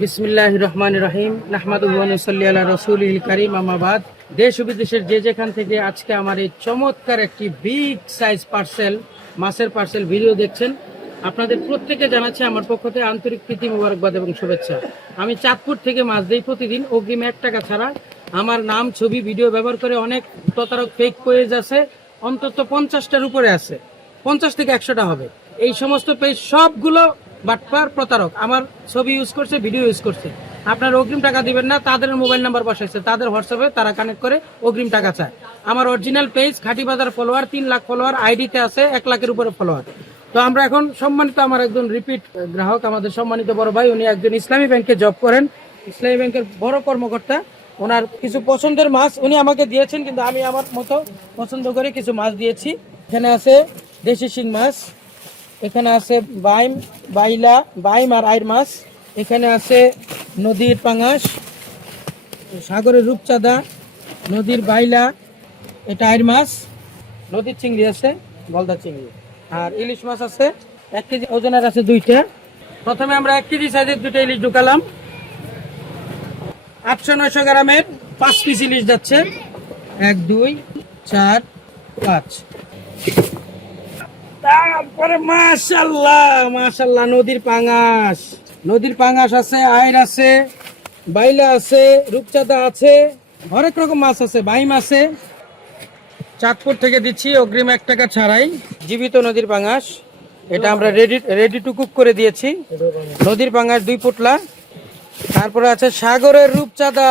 বিসমিল্লাহির রহমানির রহিম নাহমাদুহু ওয়া নুসাল্লি আলা রাসূলিল কারীম আম্মা বাদ। দেশ ও বিদেশের যে যেখান থেকে আজকে আমার এই চমৎকার একটি বিগ সাইজ মাছের পার্সেল ভিডিও দেখছেন, আপনাদের প্রত্যেকে জানাচ্ছি আমার পক্ষ থেকে আন্তরিক প্রীতি, মোবারকবাদ এবং শুভেচ্ছা। আমি চাঁদপুর থেকে মাছ দিই প্রতিদিন, অগ্রিম 1 টাকা ছাড়া। আমার নাম, ছবি, ভিডিও ব্যবহার করে অনেক প্রতারক ফেক পেজ আছে, অন্তত 50টার উপরে আছে, 50 থেকে 100টা হবে। এই সমস্ত পেজ সবগুলো বাটপার, প্রতারক। আমার ছবি ইউজ করছে, ভিডিও ইউজ করছে। আপনার অগ্রিম টাকা দিবেন না, তাদের মোবাইল নাম্বার বসাইছে, তাদের হোয়াটসঅ্যাপে তারা কানেক্ট করে অগ্রিম টাকা চায়। আমার অরিজিনাল পেজ খাঁটি বাজার ফলোয়ার 3 লাখ ফলোয়ার, আইডিতে আছে 1 লাখের উপরে ফলোয়ার। তো আমরা এখন সম্মানিত আমার একজন রিপিট গ্রাহক, আমাদের সম্মানিত বড় ভাই, উনি একজন ইসলামী ব্যাংকে জব করেন, ইসলামী ব্যাংকের বড় কর্মকর্তা। ওনার কিছু পছন্দের মাছ উনি আমাকে দিয়েছেন, কিন্তু আমি আমার মতো পছন্দ করে কিছু মাছ দিয়েছি। এখানে আছে দেশি শিং মাছ, এখানে আছে বাইম আর আইর মাছ, এখানে আছে নদীর পাঙাশ, সাগরের রূপচাঁদা, নদীর বাইলা, এটা আইর মাছ, নদীর চিংড়ি আছে, গলদা চিংড়ি, আর ইলিশ মাছ আছে 1 কেজি ওজনের আছে 2টা। প্রথমে আমরা 1 কেজি সাইজের 2টা ইলিশ ঢুকালাম। 800-900 গ্রামের 5 পিস ইলিশ যাচ্ছে। 1 2 4 5। তারপরে মাশাআল্লাহ নদীর পাঙাশ আছে, আইর আছে, বাইলা আছে, রূপচাঁদা আছে, হরেক রকম মাছ আছে, বাইম আছে। চাঁদপুর থেকে দিচ্ছি অগ্রিম 1 টাকা ছাড়াই জীবিত নদীর পাঙাশ। এটা আমরা রেডি টু কুক করে দিয়েছি। নদীর পাঙাশ 2 পুটলা। তারপরে আছে সাগরের রূপচাঁদা,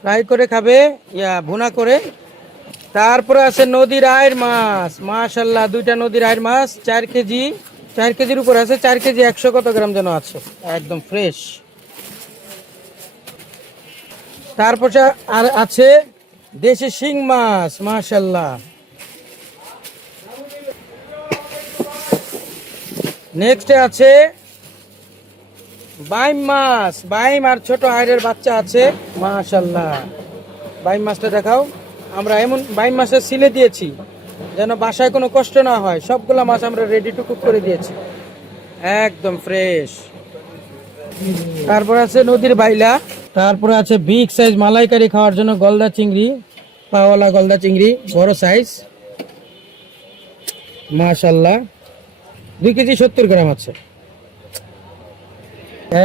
ফ্রাই করে খাবে, ভুনা করে। তারপরে আছে নদীর আইর মাছ, মাশাআল্লাহ 2টা নদীর আইর মাছ, 4 কেজির উপর আছে, 4 কেজি 100 কত গ্রাম যেন আছে, একদম ফ্রেশ। তারপরে আর আছে দেশি শিং মাছ, মাশাআল্লাহ। নেক্সট আছে বাইম মাছ, বাইম আর ছোট আইরের বাচ্চা আছে, মাশাআল্লাহ। বাইম মাছটা দেখাও। আমরা এমন বাইম মাছের সিলে দিয়েছি যেন বাসায় কোনো কষ্ট না হয়। সবগুলা মাছ আমরা রেডি টু কুক করে দিয়েছি, একদম ফ্রেশ। তারপর আছে নদীর বাইলা। তারপরে আছে বিগ সাইজ মালাইকারি খাওয়ার জন্য গলদা চিংড়ি, পাওয়ালা গলদা চিংড়ি, বড় সাইজ, মাশাআল্লাহ। 2 কেজি 70 গ্রাম আছে।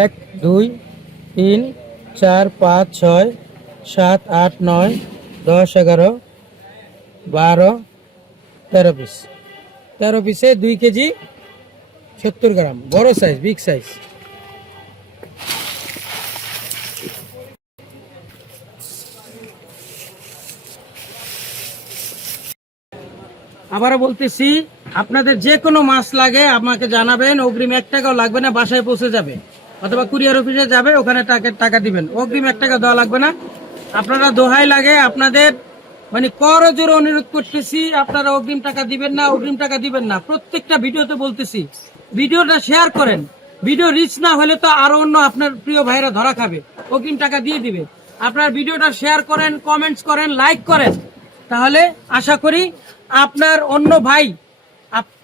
1 2 3 4 5 6 7 8 9 10 11 12 13 পিস। 13 পিসে 2 কেজি 70 গ্রাম, বড় সাইজ, বিগ সাইজ। আবারও বলতেছি, আপনাদের যে কোনো মাছ লাগে আমাকে জানাবেন, অগ্রিম 1 টাকাও লাগবে না, বাসায় পৌঁছে যাবে, অথবা কুরিয়ার অফিসে যাবে, ওখানে টাকা দিবেন, অগ্রিম 1 টাকা দেওয়া লাগবে না। আপনারা দোহাই লাগে আপনাদের, মানে করজোরে অনুরোধ করতেছি, আপনারা অগ্রিম টাকা দিবেন না। প্রত্যেকটা ভিডিওতে বলতেছি, ভিডিওটা শেয়ার করেন। ভিডিও রিচ না হলে তো আরো অন্য আপনার প্রিয় ভাইরা ধরা খাবে, অগ্রিম টাকা দিয়ে দিবে। আপনার ভিডিওটা শেয়ার করেন, কমেন্টস করেন, লাইক করেন, তাহলে আশা করি আপনার অন্য ভাই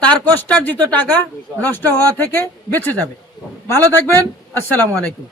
তার কষ্টার্জিত টাকা নষ্ট হওয়া থেকে বেঁচে যাবে। ভালো থাকবেন, আসসালামু আলাইকুম।